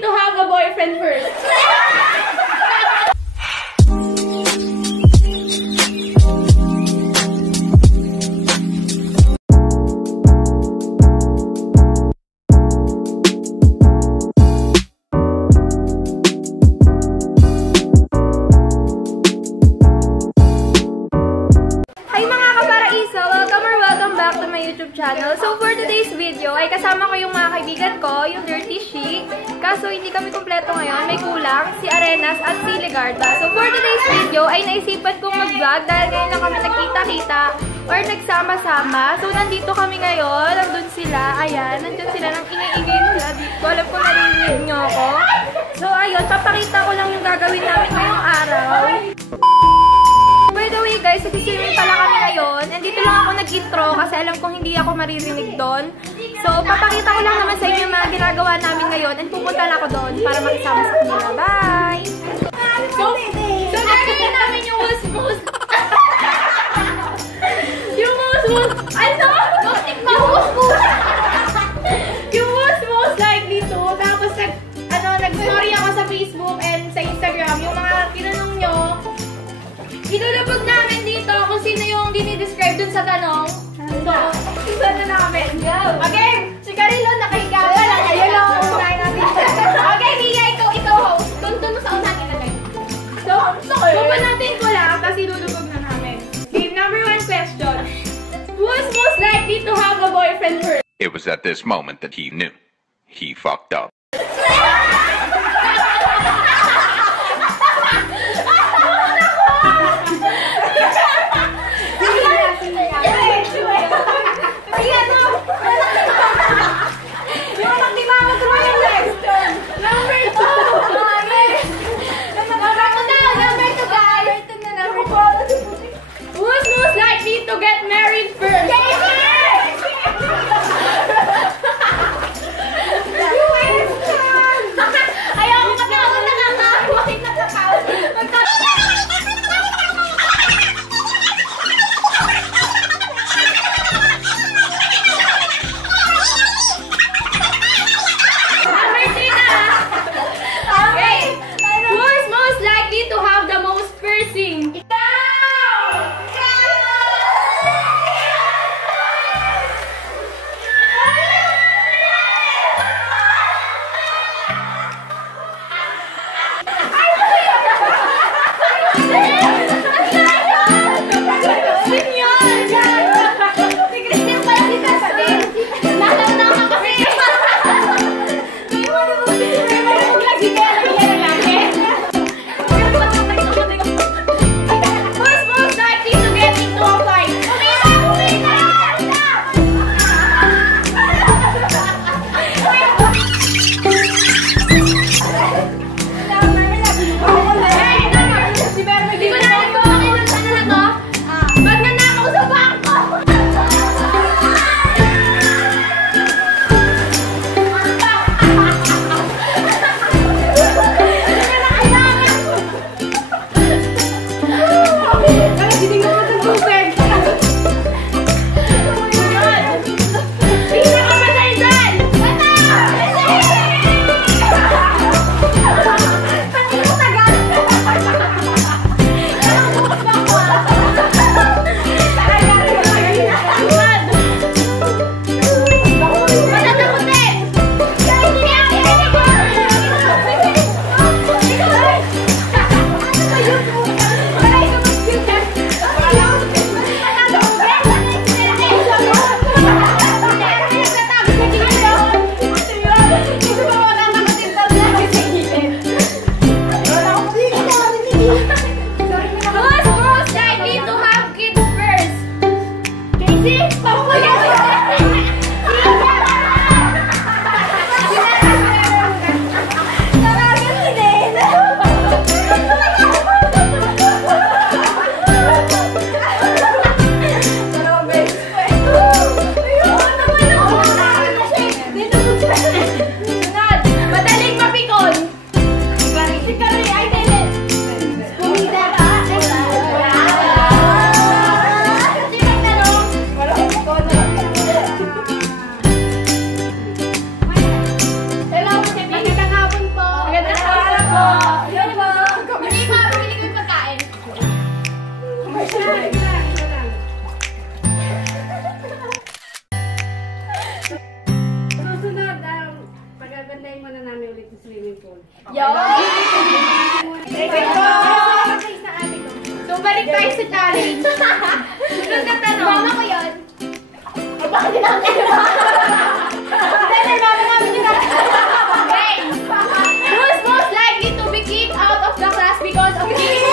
to have a boyfriend first? Channel. So for today's video ay kasama ko yung mga kaibigan ko, yung Dirty Chic. Kaso hindi kami kumpleto ngayon, may kulang, si Arenas at si Legarda. So for today's video ay naisipan kong mag-vlog dahil ngayon lang kami nagkita-kita or nagsama-sama. So nandito kami ngayon, nandun sila, ayan, nandun sila ng ingay-ingay nila dito. Alam ko narinig nyo ako. So ayun, papakita ko lang yung gagawin namin ngayong araw. By the way guys, nagsiswimming pala kami ngayon. And dito lang ako nag-intro kasi alam kong hindi ako maririnig doon. So, papakita ko lang naman sa inyo yung mga ginagawa namin ngayon. And pupunta na ako doon para makisama sa kanila. Bye! So gagawin namin yung musmus. Yung musmus. Ano? Yung musmus. Yung musmus like dito. Tapos nag-story ako sa Facebook and sa Instagram. Yung mga tinanong nyo, ilulubog namin dito kung sino yung dinidescribe dun sa tanong. So, isa na namin. Okay, si Carilo nakahiga pa lang. Ayun lang, unahin natin. Okay, Mia, ikaw host. Doon mo sa unahin ilagay. So, pupunatin ko lang, tapos ilulubog na namin. Game number 1 question. Who is most likely to have a boyfriend first? It was at this moment that he knew. He fucked up. To get married first. You Yo! So, balik tayo sa challenge. Sunod na tanong. Mama ko yun. Ay, bakit din ako kayo? Dahil mama namin yun. Okay. Who's most likely to be kicked out of the class because of being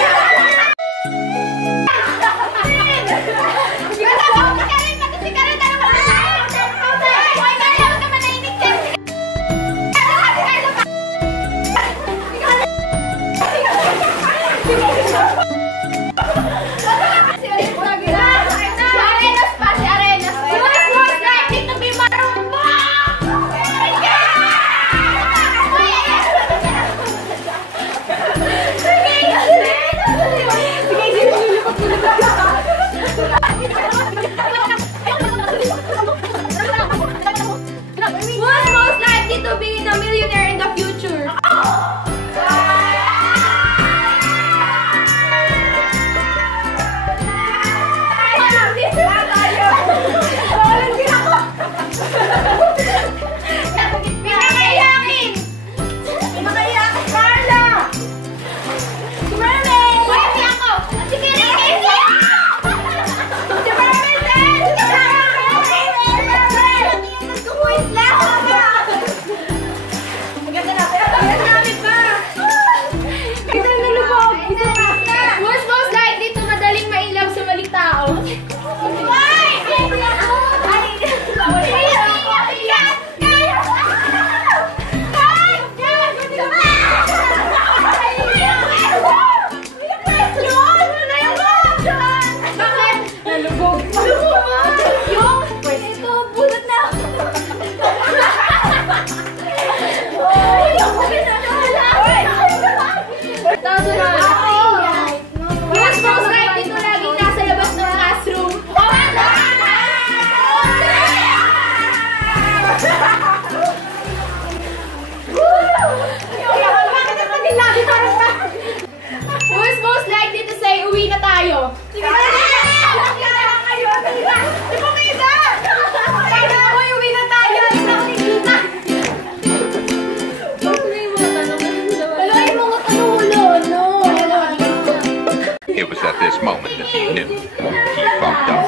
It was at this moment that he knew he fucked up.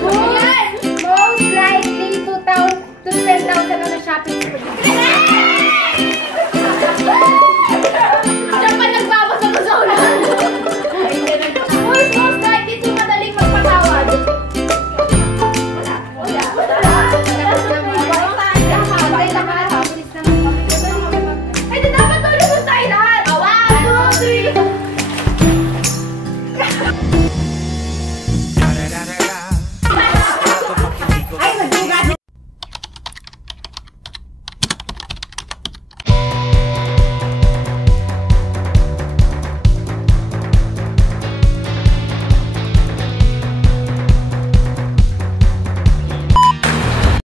Most likely to spend 2,000 on a shopping spree. Diyan pa nagbabasa ko sa ulan. Who's most likely to madaling magpatawad? Ay, di dapat tulungan tayo lahat.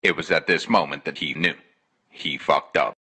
It was at this moment that he knew he fucked up.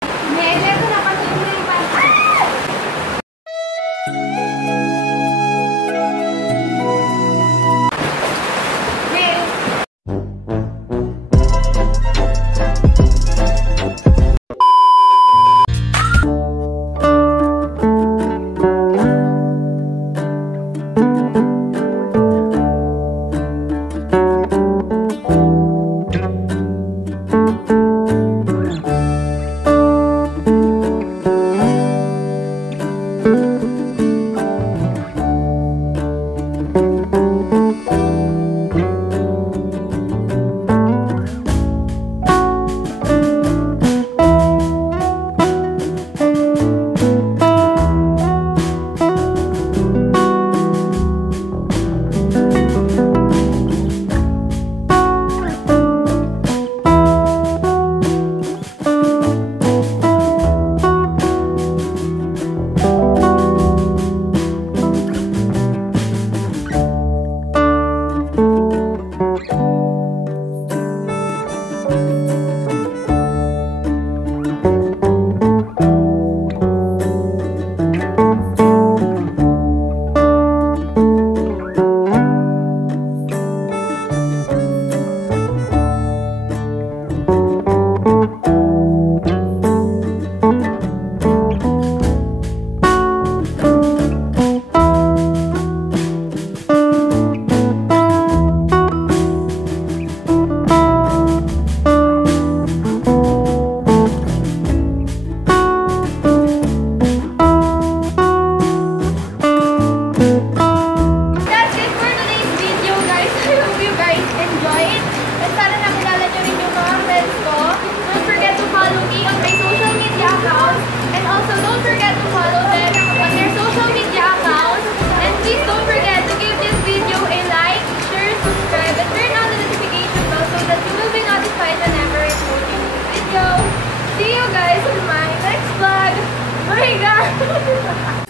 my God!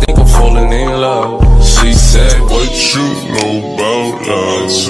Think I'm falling in love. She said, what you know about love?